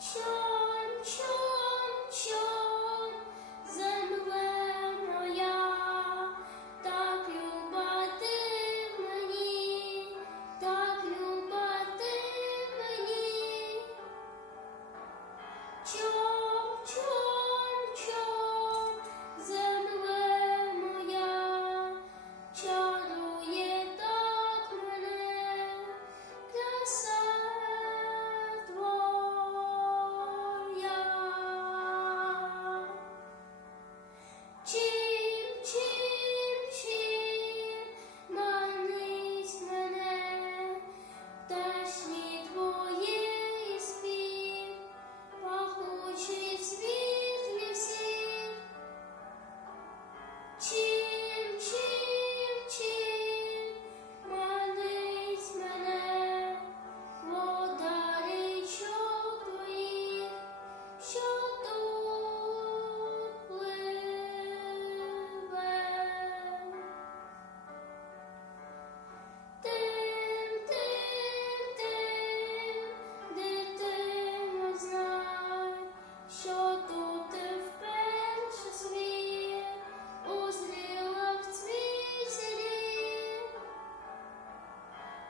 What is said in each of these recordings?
春秋。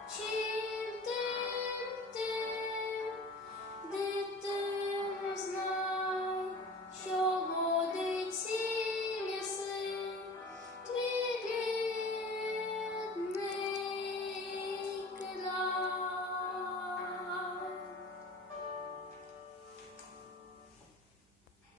去。